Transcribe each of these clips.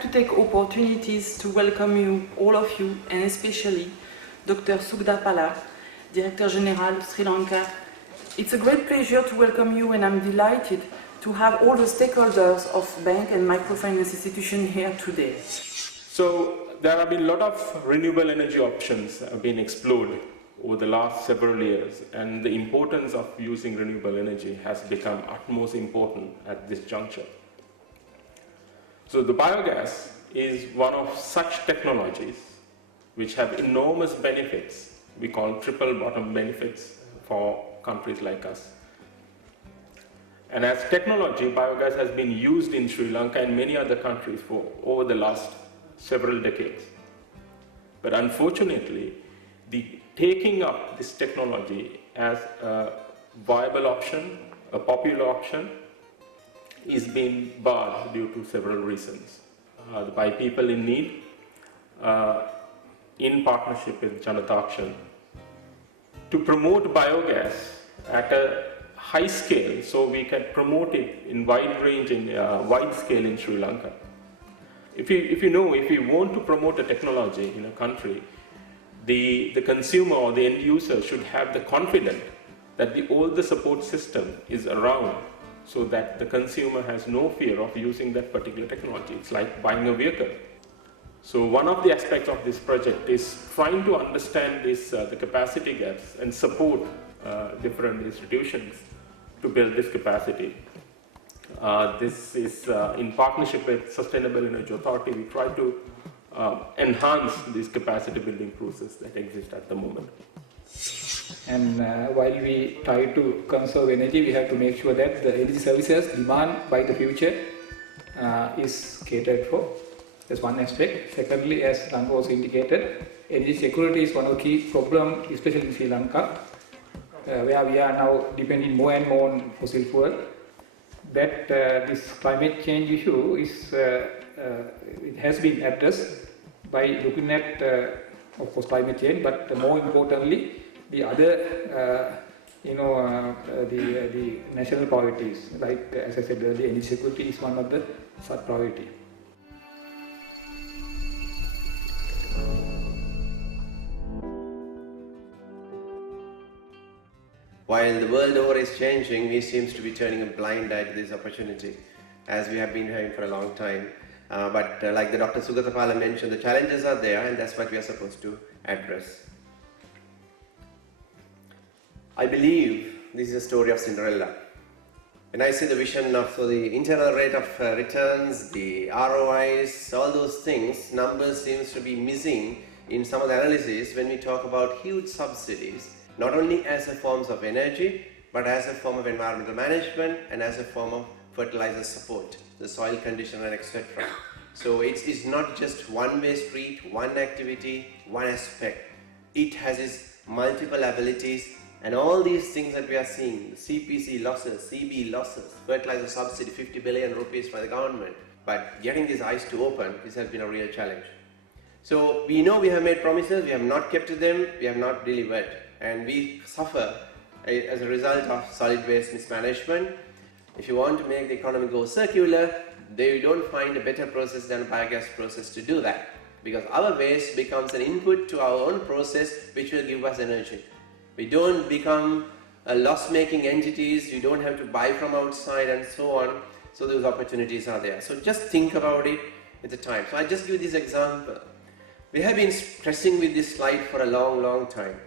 like to take opportunities to welcome you, all of you, and especially Dr. Sugdha Pala, Director General, Sri Lanka. It's a great pleasure to welcome you, and I'm delighted to have all the stakeholders of bank and microfinance institutions here today. So there have been a lot of renewable energy options have been explored over the last several years, and the importance of using renewable energy has become utmost important at this juncture. So the biogas is one of such technologies which have enormous benefits. We call triple bottom benefits for countries like us. And as technology, biogas has been used in Sri Lanka and many other countries for over the last several decades. But unfortunately, the taking up this technology as a viable option, a popular option, is being barred due to several reasons. By people in need, in partnership with Jananthakshan, to promote biogas at a high scale, so we can promote it in wide range and wide scale in Sri Lanka. If you want to promote a technology in a country, the consumer or the end user should have the confidence that all the support system is around, so that the consumer has no fear of using that particular technology. It's like buying a vehicle. So one of the aspects of this project is trying to understand the capacity gaps and support different institutions to build this capacity. This is in partnership with Sustainable Energy Authority. We try to enhance this capacity building process that exists at the moment. And while we try to conserve energy, we have to make sure that the energy services demand by the future is catered for. That's one aspect. Secondly, as Rango also indicated, energy security is one of the key problems, especially in Sri Lanka, where we are now depending more and more on fossil fuel. That this climate change issue is it has been addressed by looking at of course climate change, but more importantly the other the national priorities, like as I said earlier, energy security is one of the sub priority. While the world over is changing, we seem to be turning a blind eye to this opportunity, as we have been having for a long time. But like the Dr. Sugdha Pala mentioned, the challenges are there, and that's what we are supposed to address. I believe this is a story of Cinderella. When I see the vision of the internal rate of returns, the ROIs, all those things, numbers seems to be missing in some of the analysis when we talk about huge subsidies, not only as a form of energy, but as a form of environmental management and as a form of fertilizer support, the soil condition and etc. So it's not just one-way street, one activity, one aspect. It has its multiple abilities, and all these things that we are seeing, CPC losses, CB losses, fertilizer subsidy, 50 billion rupees by the government, but getting these eyes to open, this has been a real challenge. So we know we have made promises, we have not kept to them, we have not delivered, and we suffer as a result of solid waste mismanagement. If you want to make the economy go circular, they don't find a better process than a biogas process to do that, because our waste becomes an input to our own process which will give us energy. We don't become loss-making entities, you don't have to buy from outside and so on, so those opportunities are there. So just think about it at the time. So I just give this example. We have been stressing with this slide for a long time.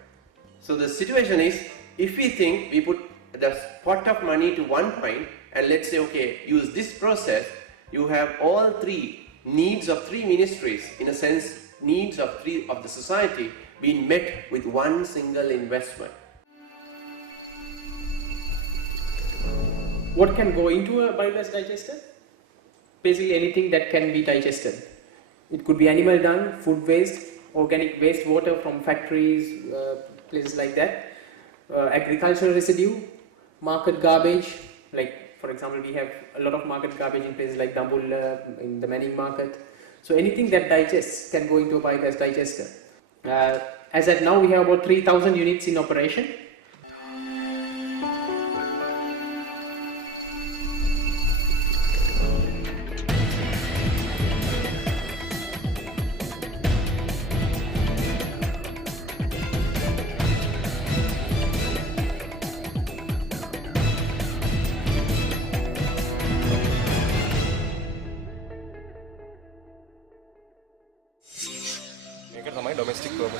So the situation is, if we think we put the pot of money to one point and let's say, okay, use this process, you have all three needs of three ministries, in a sense, needs of three of the society being met with one single investment. What can go into a biogas digester? Basically anything that can be digested. It could be animal dung, food waste, organic wastewater from factories, places like that, agricultural residue, market garbage, like for example we have a lot of market garbage in places like Dambul, in the Manning market. So anything that digests can go into a biogas digester. As at now we have about 3,000 units in operation.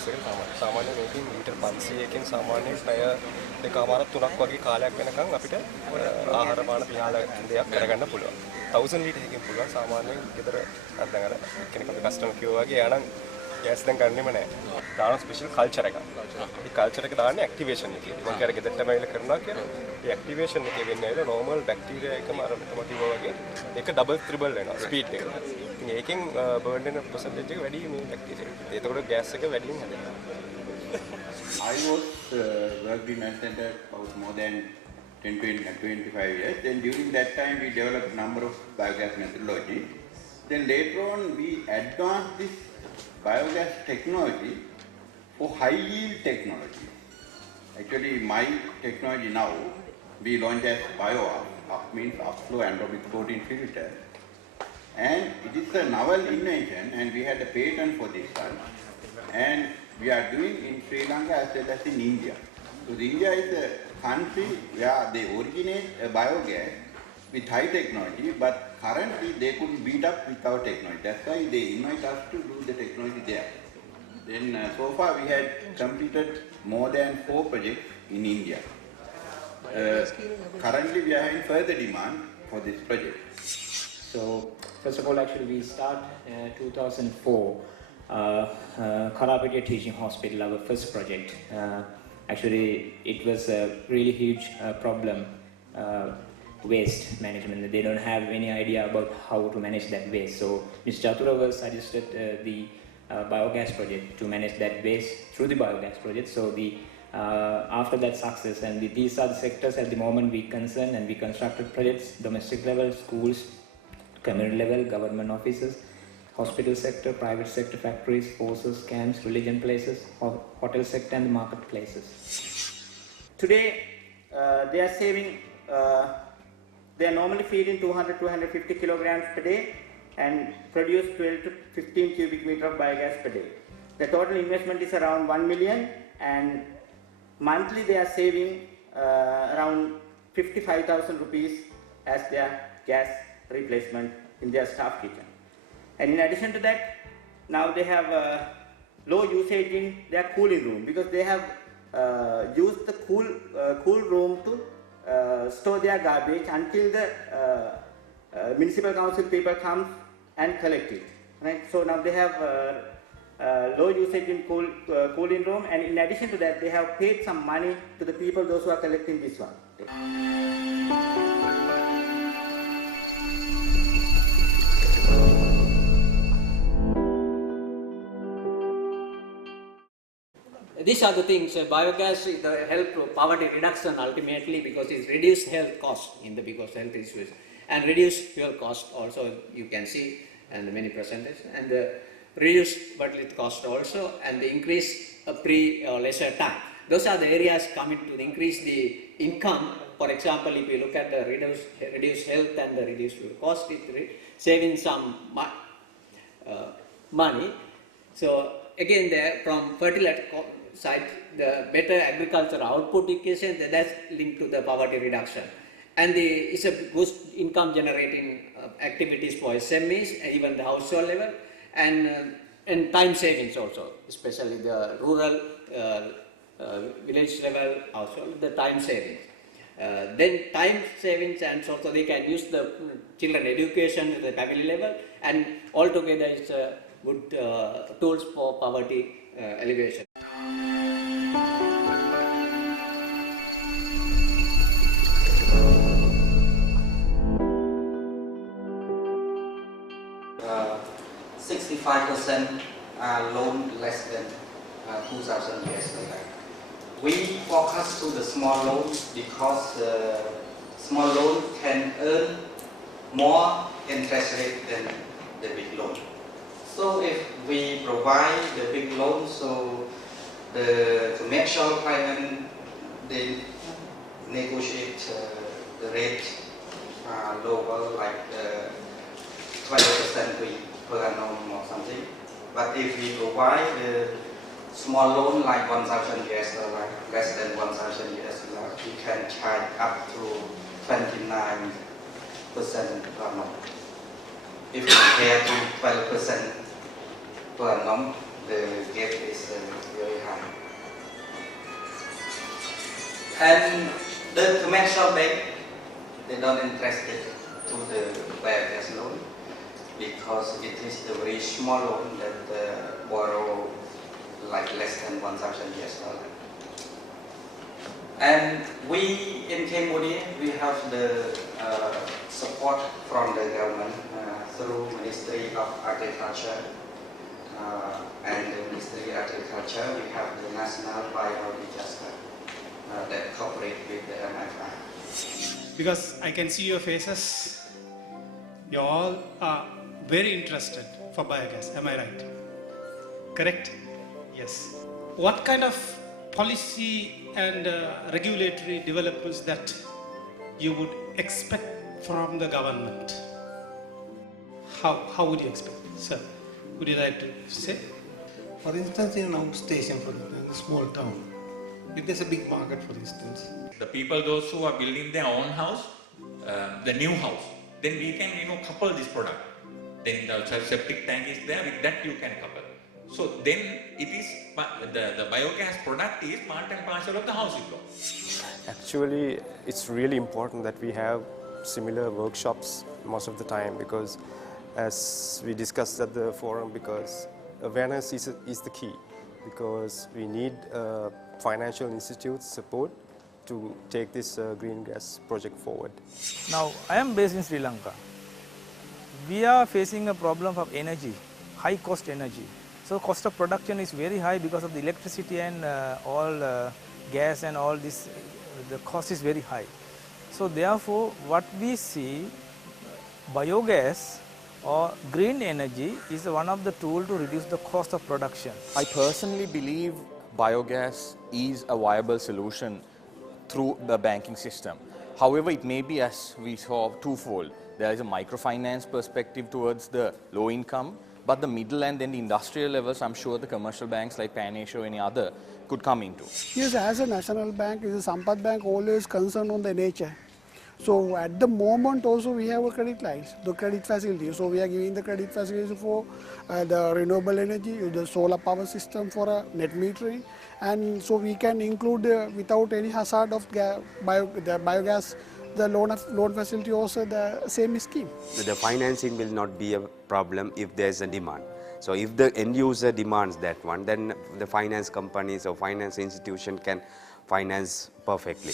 Biogas එක සාමාන්‍යයෙන් මේකෙන් litre 500කින් සාමාන්‍යයෙන් පැය දෙකමාරක් තුනක් වගේ කාලයක් වෙනකන් අපිට ආහාර පාන පියාල දෙයක් කරගන්න පුළුවන්. 1000 ලීටරකින් පුළුවන් සාමාන්‍යයෙන් ගෙදර නැත්නම් අර කෙනෙක් අපි කස්ටමර් කිව්වා වගේ එයානම් ගෑස් දැන් ගන්නෙම නැහැ. දාන ස්පෙෂල් කල්චර් එකක්. ඒ කල්චර් එක දාන්නේ ඇක්ටිවේෂන් එකේ. මම කියන්නේ ගෙදරටම ඇවිල්ලා කරනවා කියන්නේ. ඒ ඇක්ටිවේෂන් එකේ වෙන්නේ ඇවිල්ලා normal බැක්ටීරියා එකම අර මම කිව්වා වගේ ඒක ඩබල් ත්‍රිබල් වෙනවා ස්පීඩ් එක. ඉතින් ඒකෙන් බර්න් වෙන percentage එක වැඩි මේ බැක්ටීරියා එක. ඒතකොට ගෑස් එක වැඩියෙන් හැදෙනවා. I was worked in Mass Center about more than 25 years. Then during that time we developed a number of biogas methodology. Then later on we advanced this biogas technology for high yield technology. Actually my technology now we launched as Biogas, up means upflow anaerobic protein filter. And it is a novel invention and we had a patent for this one. And we are doing in Sri Lanka as well as in India. So India is a country where they originate a biogas with high technology, but currently they couldn't beat up with our technology. That's why they invite us to do the technology there. Then so far we had completed more than 4 projects in India. Currently we are having further demand for this project. So first of all, actually we start 2004. Karapetiya Teaching Hospital, our first project. Actually, it was a really huge problem, waste management. They don't have any idea about how to manage that waste. So, Mr. Chatura was suggested the biogas project to manage that waste through the biogas project. So, after that success, and these are the sectors at the moment we concern, and we constructed projects, domestic level, schools, community level, government offices, hospital sector, private sector, factories, forces, camps, religion places, hotel sector and the marketplaces. Today they are saving, they are normally feeding 200-250 kilograms per day and produce 12 to 15 cubic meter of biogas per day. The total investment is around 1 million and monthly they are saving around 55,000 rupees as their gas replacement in their staff kitchen. And in addition to that, now they have low usage in their cooling room because they have used the cool room to store their garbage until the municipal council people come and collect it. Right? So now they have low usage in cooling room, and in addition to that, they have paid some money to the people, those who are collecting this one. These are the things, biogas is the help to poverty reduction ultimately because it reduces health cost because health issues and reduce fuel cost also you can see and many percentage and reduce fertility cost also and the increase leisure time. Those are the areas coming to increase the income. For example, if you look at the reduce health and the reduce fuel cost, it saving some money. So again there from fertility side, the better agriculture output equation, that's linked to the poverty reduction. And it's a good income generating activities for SMEs, even the household level, and time savings also, especially the rural village level household, the time savings. Then time savings and so they can use the children education at the family level, and altogether it's a good tools for poverty alleviation. Uh, 65% loan less than 2,000 US dollar. We focus to the small loans because small loan can earn more interest rate than the big loan. So if we provide the big loan, so to make sure client they negotiate the rate lower, like 20% per annum or something. But if we provide the small loan like 1,000 US dollar, less than 1,000 US dollar, we can charge up to 29% per annum. If compared to 12% per annum, the gate is very high. And the commercial bank, they don't interested to the biogas loan because it is a very small loan that borrow like less than $1,000. And we in Cambodia, we have the support from the government through Ministry of Agriculture and the Ministry of Agriculture. We have the National Biodisaster that cooperate with the MFI. Because I can see your faces, you all are very interested for biogas, am I right? Correct? Yes. What kind of policy and regulatory developments that you would expect from the government? How would you expect? Sir, would you like to say? For instance, in an outstation, for in a small town, if there's a big market, for instance. The people, those who are building their own house, the new house, then we can, couple this product. Then the septic tank is there, with that you can couple. So then it is, the biogas product is part and parcel of the house you go. Actually, it's really important that we have similar workshops most of the time, because as we discussed at the forum, because awareness is the key, because we need financial institutes support to take this green gas project forward. Now, I am based in Sri Lanka. We are facing a problem of energy, high cost energy. So cost of production is very high because of the electricity and all gas and all this, the cost is very high. So therefore, what we see, biogas or green energy is one of the tools to reduce the cost of production. I personally believe biogas is a viable solution through the banking system. However, it may be, as we saw, twofold. There is a microfinance perspective towards the low income, but the middle and then the industrial levels, I'm sure the commercial banks like Pan Asia or any other could come into. Yes, as a national bank, is a Sampath Bank always concerned on the nature. So at the moment also we have a credit lines, the credit facility. So we are giving the credit facility for the renewable energy, the solar power system for net metering, and so we can include without any hazard of the biogas, the loan facility also the same scheme. The financing will not be a problem if there is a demand. So if the end user demands that one, then the finance companies or finance institution can finance perfectly.